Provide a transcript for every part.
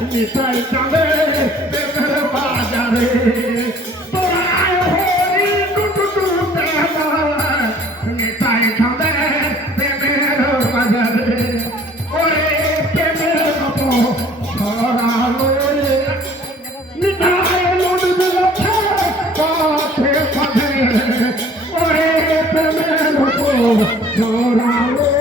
নিতাই চাঁদে প্রেমের বাজারে তোরায় হরি টুটু নিতাই চাঁদে প্রেমের বাজারে ওরে প্রেমের গপ ছড়ালো রে নিতাই লড়বে পথে পথে ওরে প্রেমের গপ ছড়ালো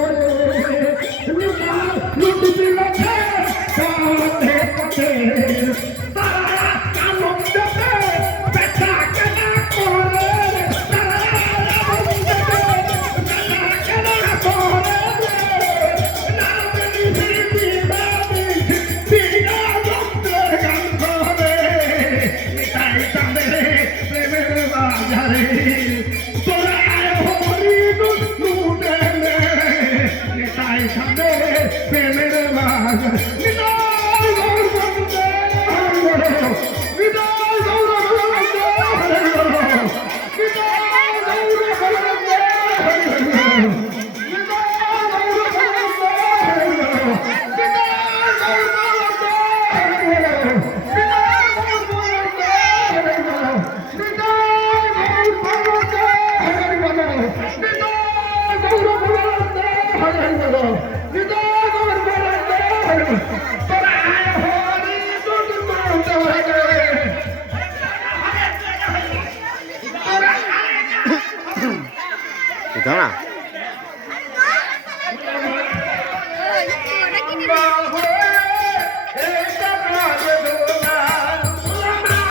Itu lah.